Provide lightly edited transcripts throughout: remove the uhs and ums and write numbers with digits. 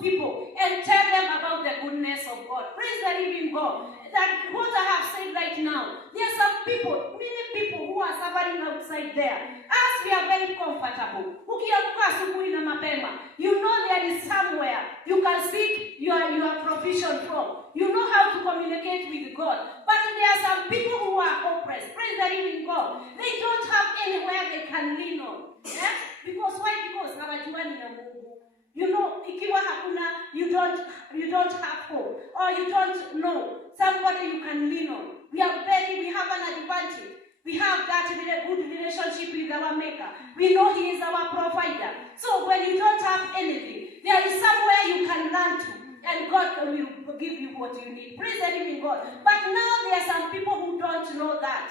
people and tell them about the goodness of God. Praise the living God. That what I have said right now, there are some people, many people who are suffering outside there. As we are very comfortable, ukiamka asubuhi na mapema, you know there is somewhere you can seek your provision from. You know how to communicate with God. But there are some people who are hopeless. Praise the living God. They don't have anywhere they can lean on. Yeah? Because why? Because hawajuani na Mungu. You know, ikiwa hakuna, you don't have hope, or you don't know somebody you can lean on. We have an advantage. We have that good relationship with our Maker. We know He is our provider. So when you don't have anything, there is somewhere you can run to, and God will give you what you need. Praise the living God. But now there are some people who don't know that.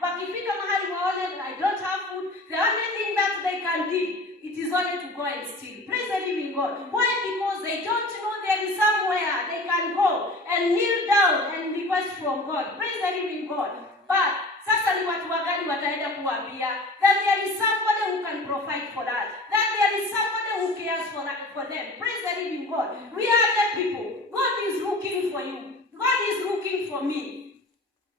Wakifika mahali waone, I don't have food, the only thing that they can do, it is only to go and steal. Praise the living God. Why? Because they don't know there is somewhere they can go and kneel down and request from God. Praise the living God. But sasa ni watu wagani wataenda kuambia that there is somebody who can provide for that. That there is somebody who cares for them. Praise the living God. We are the people. God is looking for you. God is looking for me.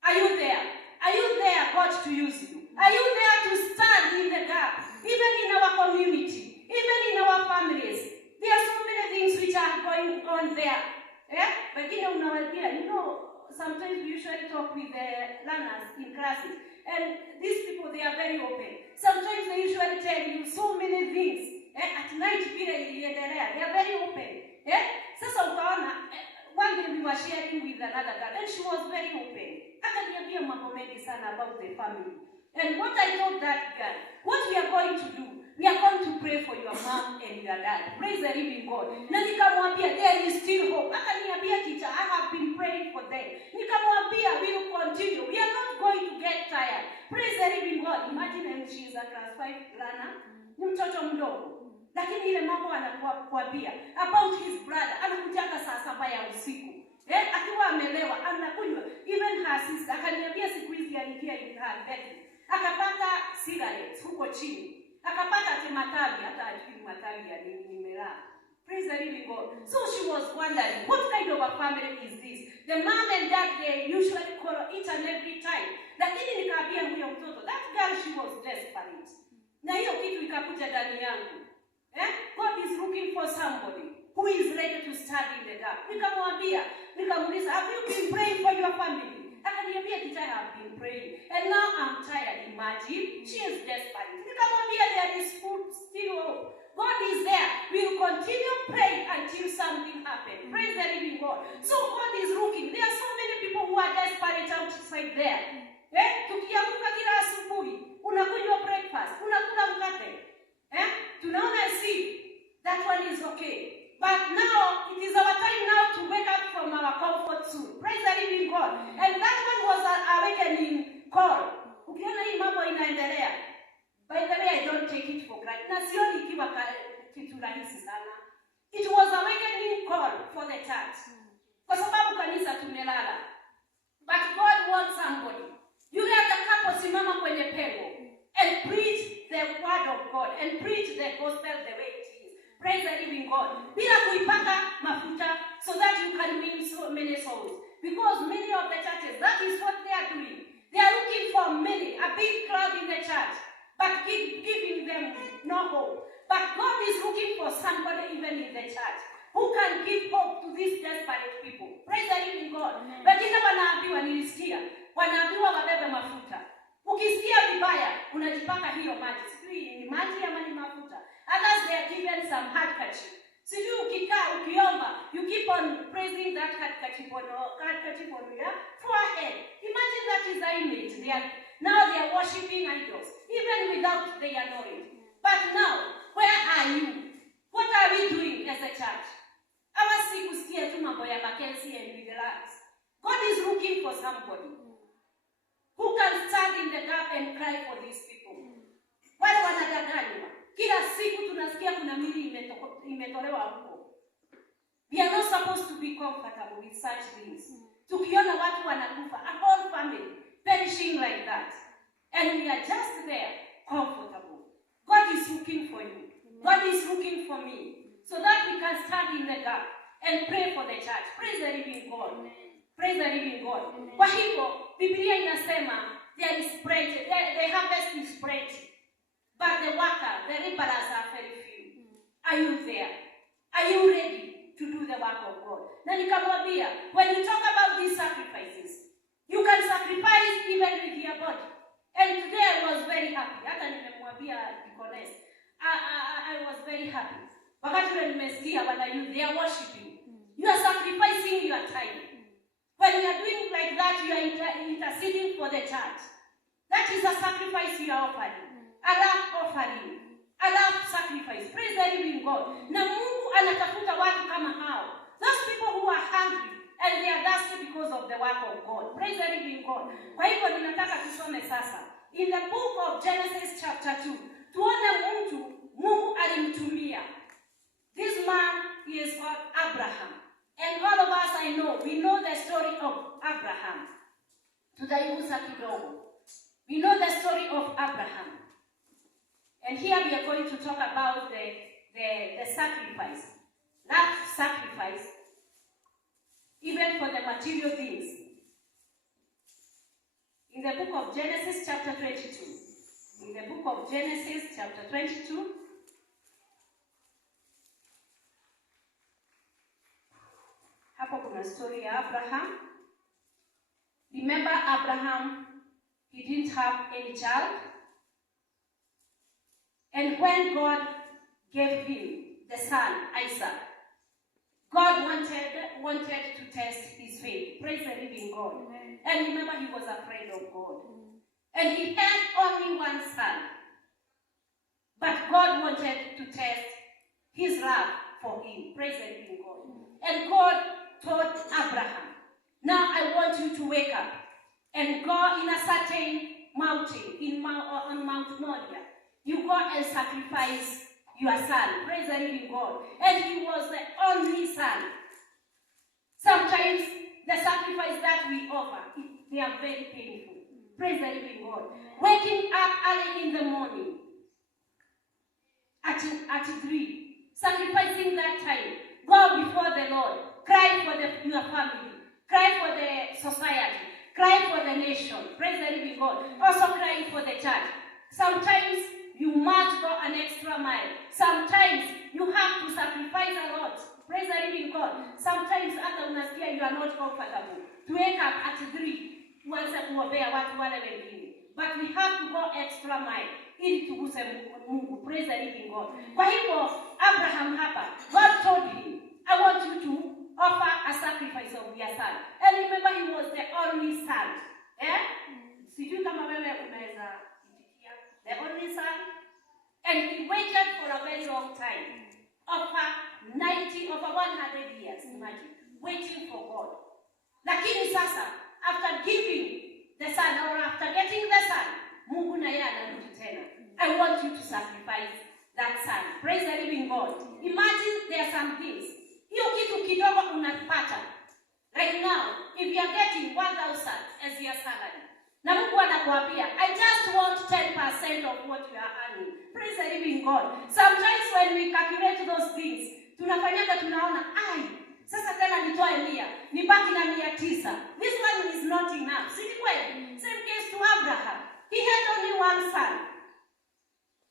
Are you there? Are you there, God, to use you? Are you there to stand in the gap? Even in our community, even in our families. There are so many things which are going on there. But you know, sometimes we usually talk with the learners in classes. And these people, they are very open. Sometimes they usually tell you so many things. At night, they are very open. So one day we were sharing with another girl, and she was very open. Akaniambia mambo mengi sana about the family. And what I told that girl, what we are going to do, we are going to pray for your mom and your dad. Praise the living God. Na nikamwambia, there is still hope. Akaniambia, teacher, I have been praying for them. Nikamwambia, we will continue. We are not going to get tired. Praise the living God. Imagine she is a class 5 learner. Ni mtoto mdogo. Lakini ile mambo anakuambia about his brother, anakujanga saa 7 ya usiku. Akiwa amelewa, anakunywa. Even her sister, akaniambia siku hizi aliingia in her bedroom. Akapata cigarettes huko chini. Akapata matawi, hata ajui matawi ya nini nimelala. Praise the living God. So she was wondering, what kind of a family is this? The mom and dad, they usually call each and every time. Lakini nikaambia huyo mtoto, that girl, she was desperate. Na hiyo kitu ikakuja ndani yangu. God is looking for somebody who is ready to stand in the gap. Nikamuuliza, have you been praying for your family? Akaniambia, teacher, I have been praying. And now I'm tired. Imagine, she is desperate. Nikamwambia, there is still hope. God is there. We will continue praying until something happens. Praise the living God. So God is looking. There are so many people who are desperate outside there. Tukiamka kila asubuhi, unakunywa breakfast, unakula mkate. Tunaona that one is okay. But now, it is our time now to wake up from our comfort zone. Praise the living God. And that one was an awakening call. Ukiona hii mambo inaendelea. By the way, I don't take it for granted. Na sioni ikiwa kitu rahisi sana. It was an awakening call for the church. Kwa sababu kanisa tumelala. But God wants somebody. Yule atakaposimama kwenye pengo and preach the word of God and preach the gospel the way it is. Praise the living God. Bila kuipaka mafuta so that you can win so many souls. Because many of the churches, that is what they are doing. They are looking for many, a big crowd in the church, but giving them no hope. But God is looking for somebody even in the church who can give hope to these desperate people. Praise the living God. Wengine wanaambiwa, nilisikia, wanaambiwa wabebe mafuta. Ukisikia vibaya, unajipaka hiyo maji. Sijui ni maji ama ni mafuta. Others, they are given some handkerchief. Sijui ukikaa, ukiomba, you keep on praising that handkerchief on your forehead. Imagine that is the image. Now they are worshiping idols, even without their knowledge. But now, where are you? What are we doing as a church? Our sikusikia tu mambo ya Mackenzie and we relax. God is looking for somebody who can stand in the gap and cry for these people. Wale wanadanganywa. Kila siku tunasikia kuna mili imetolewa huko. We are not supposed to be comfortable with such things. Tukiona watu wanakufa, a whole family perishing like that. And we are just there, comfortable. God is looking for you. God is looking for me. so that we can stand in the gap and pray for the church. Praise the living God. Praise the living God. Kwa hivyo, Biblia inasema, there is plenty, the harvest is plenty, but the worker, the laborers are very few. Are you there? Are you ready to do the work of God? Na nikamwambia, when you talk about these sacrifices, you can sacrifice even with your body. And today I was very happy. Hata nimemwambia Nicholas, I was very happy. Wakati when nimesikia wana you, they are worshiping. You are sacrificing your time. When you are doing like that, you are interceding for the church. That is a sacrifice you are offering. A love offering. A love sacrifice. Praise the living God. Na Mungu anatafuta watu kama hao. Those people who are hungry and they are thirsty because of the work of God. Praise the living God. Kwa hivyo ninataka tusome sasa. In the book of Genesis chapter 2, tuone Mungu alimtumia. This man is called Abraham. And all of us we know the story of Abraham. Tutaigusa kidogo. We know the story of Abraham. And here we are going to talk about the sacrifice. That sacrifice, even for the material things. In the book of Genesis chapter 22. In the book of Genesis chapter 22. Hapo kuna story ya Abraham. Remember Abraham, he didn't have any child. And when God gave him the son, Isaac, God wanted to test his faith. Praise the living God. Amen. And remember, he was afraid of God. And he had only one son. But God wanted to test his love for him. Praise the living God. And God told Abraham, now I want you to wake up and go in a certain mountain, on Mount Moriah. You go and sacrifice your son. Praise the living God. And he was the only son. Sometimes the sacrifice that we offer, they are very painful. Praise the living God. Waking up early in the morning at 3, sacrificing that time. Go before the Lord. Cry for your family. Cry for the society. Cry for the nation. Praise the living God. Also crying for the church. Sometimes you must go an extra mile. Sometimes you have to sacrifice a lot. Praise the living God. Sometimes hata unasikia you are not comfortable. To wake up at 3, uanze kuombea watu wale wengine. But we have to go extra mile ili tuguse Mungu. Praise the living God. Kwa hivyo Abraham hapa, God told him, I want you to offer a sacrifice of your son. And remember, he was the only son. Sijui kama wewe unaweza itikia. The only son. And he waited for a very long time. Over 100 years, imagine. Waiting for God. Lakini sasa, after giving the son, or after getting the son, Mungu na yeye anarudi tena. I want you to sacrifice that son. Praise the living God. Imagine there are some things. Hiyo kitu kidogo unapata. Right now, if you are getting 1,000 as your salary, na Mungu anakuambia, I just want 10% of what you are earning. Praise the living God. Sometimes when we calculate those things, tunaona, sasa tena nitoe 100, nibaki na 900. This one is not enough. Si kweli? Same case to Abraham. He had only one son.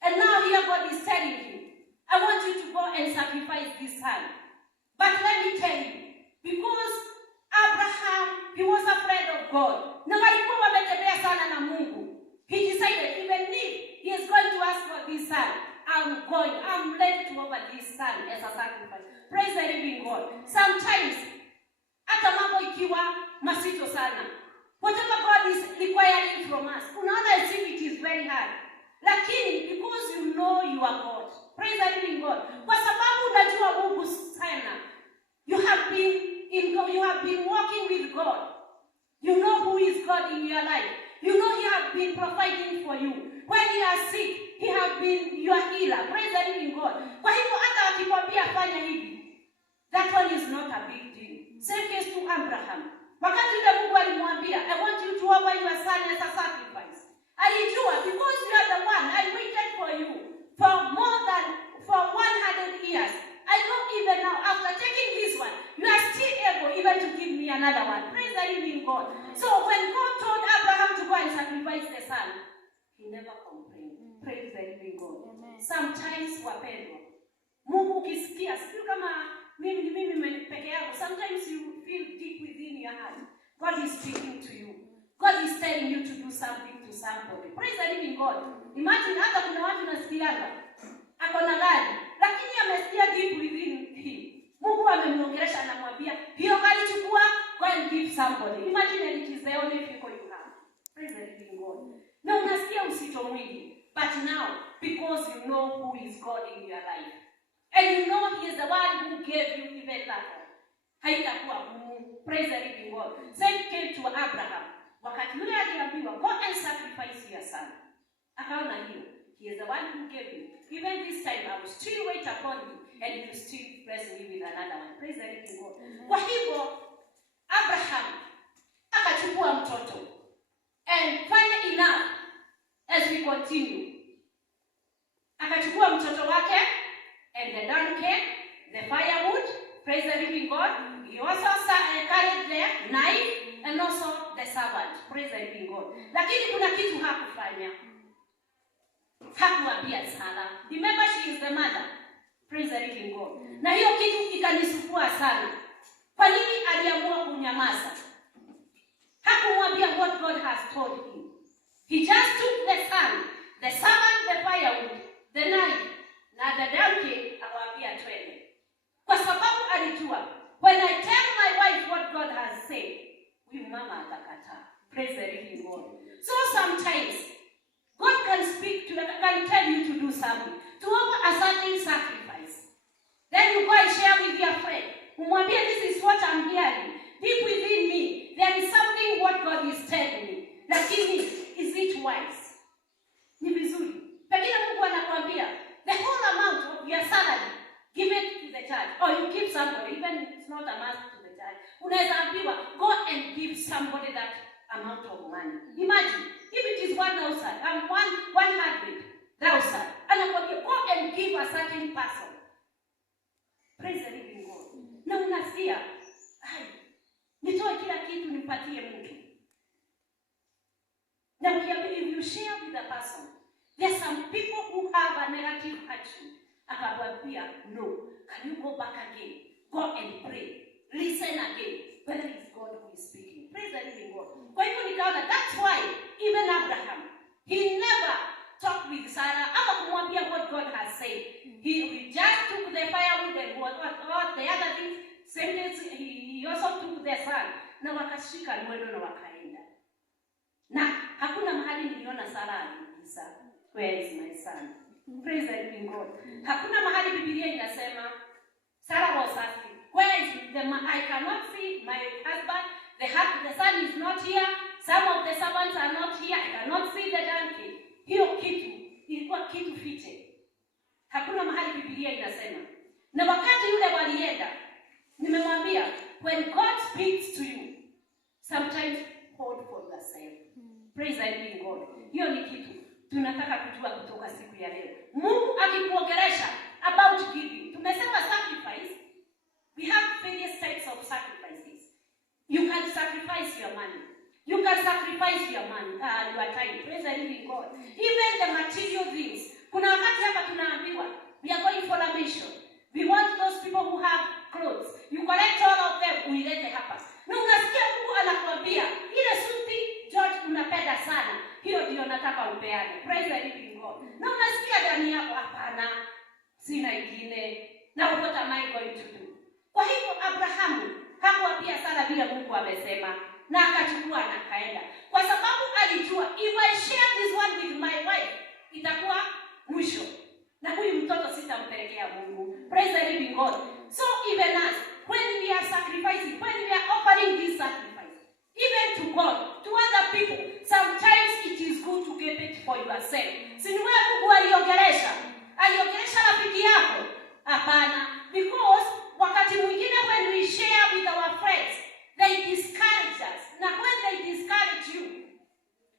And now here God is telling him, I want you to go and sacrifice this son. But let me tell you, because Abraham, he was afraid of God. Na walikuwa wametembea sana na Mungu. He decided, even if he is going to ask for this son, I'm ready to offer this son as a sacrifice. Praise the living God. Sometimes, hata mambo ikiwa masito sana, whatever God is requiring from us, unaona as if it is very hard. Lakini, because you know you are God. Praise the living God. Kwa sababu unajua Mungu sana. You have been walking with God. You know who is God in your life. You know He has been providing for you. When you are sick, He has been your healer. Praise the living God. Kwa hivyo hata akikwambia fanya hivi, that one is not a big deal. Same case to Abraham. Wakati ule Mungu alimwambia, I want you to offer your son as a sacrifice. Alijua, because you are the one, I waited for you for 100 years. I know sacrificed the son, he never complained. Praise the living God. Sometimes wapendwa, Mungu ukisikia, sio kama mimi peke yangu, sometimes you feel deep within your heart, God is speaking to you. God is telling you to do something to somebody. Praise the living God. Imagine hata kuna watu nasikianga ako na gari, lakini amesikia deep within him. Mungu amemwongelesha, anamwambia hiyo gari chukua, go and give somebody. Imagine it is the only vehicle you have. Praise the living God. Na unasikia usito mwingi, but now because you know who is God in your life, and you know he is the one who gave you even that, haitakuwa Mungu. Praise the living God. Same came to Abraham. Wakati yule aliambiwa go and sacrifice your son, akaona hiyo, he is the one who gave you. Even this time I will still wait upon you, and you still bless me with another one. Praise the living God. Kwa hivyo Abraham akachukua mtoto, and funny enough, as we continue, akachukua mtoto wake and the donkey, the firewood. Praise the living God. He also carried the knife and also the servant. Praise the living God. Lakini kuna kitu hakufanya. Hakuambia Sara. Remember, she is the mother. Praise the living God. Na hiyo kitu ikanisukua sana. Kwa nini aliamua kunyamaza? Hakumwambia what God has told him. He just took the son, the servant, the firewood, the knife, na the donkey, akamwambia twende. Kwa sababu alijua, when I tell my wife what God has said, huyu mama atakataa. Praise the living God. So sometimes God can speak to you, can tell you to do something, to offer a certain sacrifice. Then you go and share with your friend. Umwambie, this is what I'm hearing. Deep within me, there is something what God is telling me. Lakini, is it wise? Ni vizuri. Pengine Mungu anakuambia, the whole amount of your salary, give it to the church. Or you give somebody, even if it's not a must to the church. Unaweza ambiwa, go and give somebody that amount of money. Imagine, if it is 1,000, 100,000, anakuambia, go and give a certain person. Praise the living God. Na unasikia, nitoe kila kitu nipatie mtu. Now, if you share with the person, there are some people who have a negative attitude. Akakwambia, no, can you go back again? Go and pray. Listen again. Whether it's God who is speaking. Praise the living God. Kwa hivyo nikaona, that's why even Abraham, he never talked with Sarah. Ama kumwambia what God has said. He just took the firewood and what the other things. Same as he also took the son. Na wakashika mwendo na wakaenda. Na hakuna mahali niliona Sarah aliuliza, where is my son? Praise the living God. Hakuna mahali Biblia inasema Sarah was asking, where is the man? I cannot see my husband. The son is not here. Some of the servants are not here. I cannot see the donkey. Hiyo kitu ilikuwa kitu fiche. Hakuna mahali Biblia inasema. Na wakati yule walienda, nimemwambia, when God speaks to you, sometimes hold for yourself. Praise the living God. Hiyo ni kitu tunataka kujua kutoka siku ya leo. Mungu akikuongelesha about giving. Tumesema sacrifice. We have various types of sacrifices. You can sacrifice your money. You can sacrifice your time. Praise the living God. Even the material things. Kuna wakati hapa tunaambiwa, we are going for a mission. We want those people who have clothes. You collect all of them, uilete hapa. Na unasikia Mungu anakuambia, ile suti George unapenda sana, hiyo ndio nataka upeane. Praise the living God. Na unasikia ndani yako, hapana, sina ingine. Na what am I going to do? Kwa hivyo Abrahamu hakuambia Sara vile Mungu amesema, na akachukua na kaenda. Kwa sababu alijua, if I share this one with my wife, itakuwa mwisho. Na huyu mtoto sitampelekea Mungu. Praise the living God. So even us, when we are sacrificing, when we are offering this sacrifice, even to God, to other people, sometimes it is good to keep it for yourself. Sinuwe Mungu aliongelesha rafiki yako? Hapana. Because wakati mwingine when we share with our friends, they discourage us. Na when they discourage you,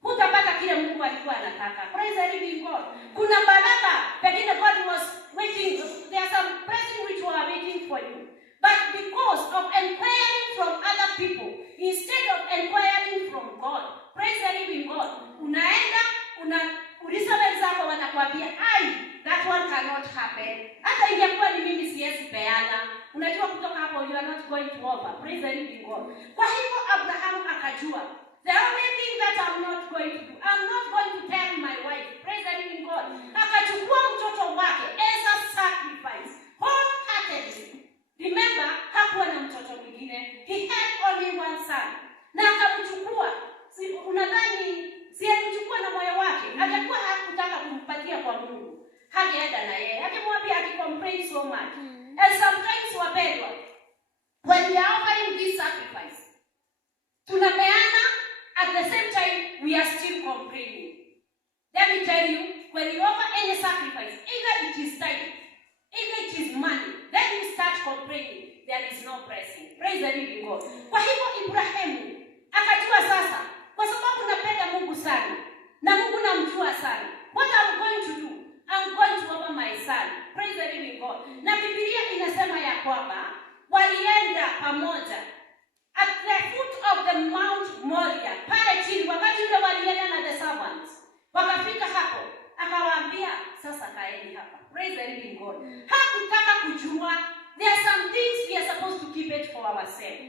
hutapata kile Mungu alikuwa anataka. Praise the living God. Kuna baraka, pengine God was waiting. There are some blessings which were waiting for you. But because of inquiring from other people, instead of inquiring from God, praise the living God, unaenda Jehovah. Praise the living God. Kwa hivyo Abrahamu akajua, the only thing that I'm not going to do, I'm not going to tell my wife. Praise the living God. Akachukua mtoto wake as a sacrifice, wholeheartedly. Remember, hakuwa na mtoto mwingine. He had only one son. Na akamchukua. Unadhani si alimchukua na moyo wake? Alikuwa hakutaka kumpatia kwa Mungu. Hageenda na yeye. Akimwambia akicomplain so much. And sometimes wapendwa, when we are offering this sacrifice, tunapeana, at the same time we are still complaining. Let me tell you, when you offer any sacrifice, either it is time, either it is money, then you start complaining, there is no blessing. Praise the living God. Kwa hivyo Ibrahimu akajua sasa, kwa sababu napenda Mungu sana, na Mungu namjua sana, what I'm going to do, I'm going to offer my son. Praise the living God. Na Biblia inasema ya kwamba walienda pamoja at the foot of the Mount Moriah, pale chini, wakati ule walienda na the servants. Wakafika hapo, akawaambia, sasa kaeni hapa. Praise the living God. Hakutaka kujua, there are some things we are supposed to keep it for ourselves.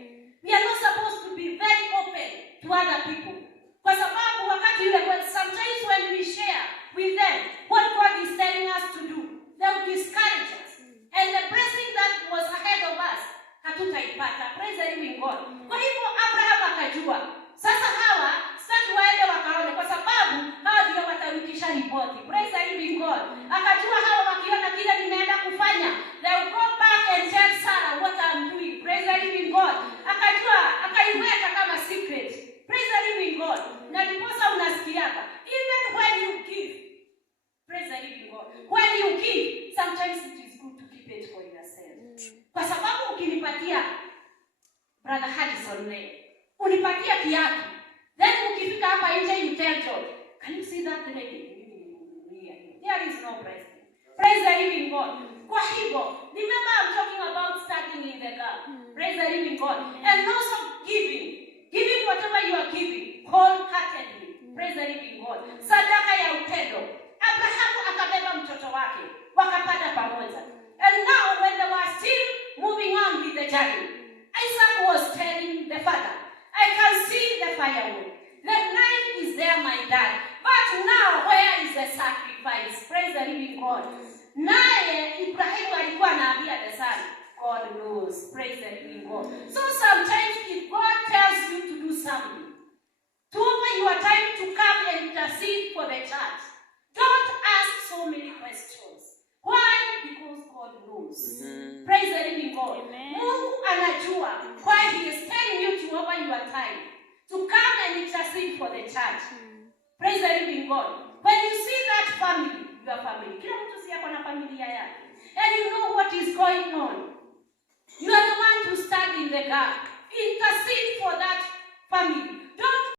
We are not supposed to be very open to other people. Kwa sababu wakati ule, sometimes when we share with them what God is telling us to do, they will discourage us. And the blessing that was ahead of us, hatutaipata. Praise the living God. Kwa hivyo Abraham akajua, sasa hawa sitaki waende wakaone, kwa sababu hawa ndio watarudisha ripoti. Praise the living God. Akajua hawa wakiona kile nimeenda kufanya, they will go back and tell Sarah what I'm doing. Praise the living God. Akajua, akaiweka kama secret. Praise the living God. Na ndiposa unasikiaga, even when you give, praise the living God, when you give, sometimes it is good to keep it for yourself. Kwa sababu ukinipatia Brother Harrison leo, unipatia kiatu, then ukifika hapa nje you tell God, can you see that lady? There is no blessing. Praise the living God. Kwa hivyo, remember I'm talking about standing in the gap. Praise the living God. And also giving. Giving whatever you are giving, wholeheartedly. Praise the living God. Sadaka ya upendo. Abrahamu akabeba mtoto wake, wakapanda pamoja. And now when they were still moving on with the journey, Isaac was telling the father, I can see the firewood. The knife is there, my dad. But now where is the sacrifice? Praise the living God. Naye Ibrahimu alikuwa anaambia the son, God knows. Praise the living God. So sometimes if God tells you to do something, to offer your time to come and intercede for the church, don't ask so many questions. Why? Because God knows. Praise the living God. Mungu anajua why He is telling you to offer your time, to come and intercede for the church. Praise the living God. When you see that family, your family, kila mtu si yako na familia yake, and you know what is going on, you are the one to stand in the gap, intercede for that family. Don't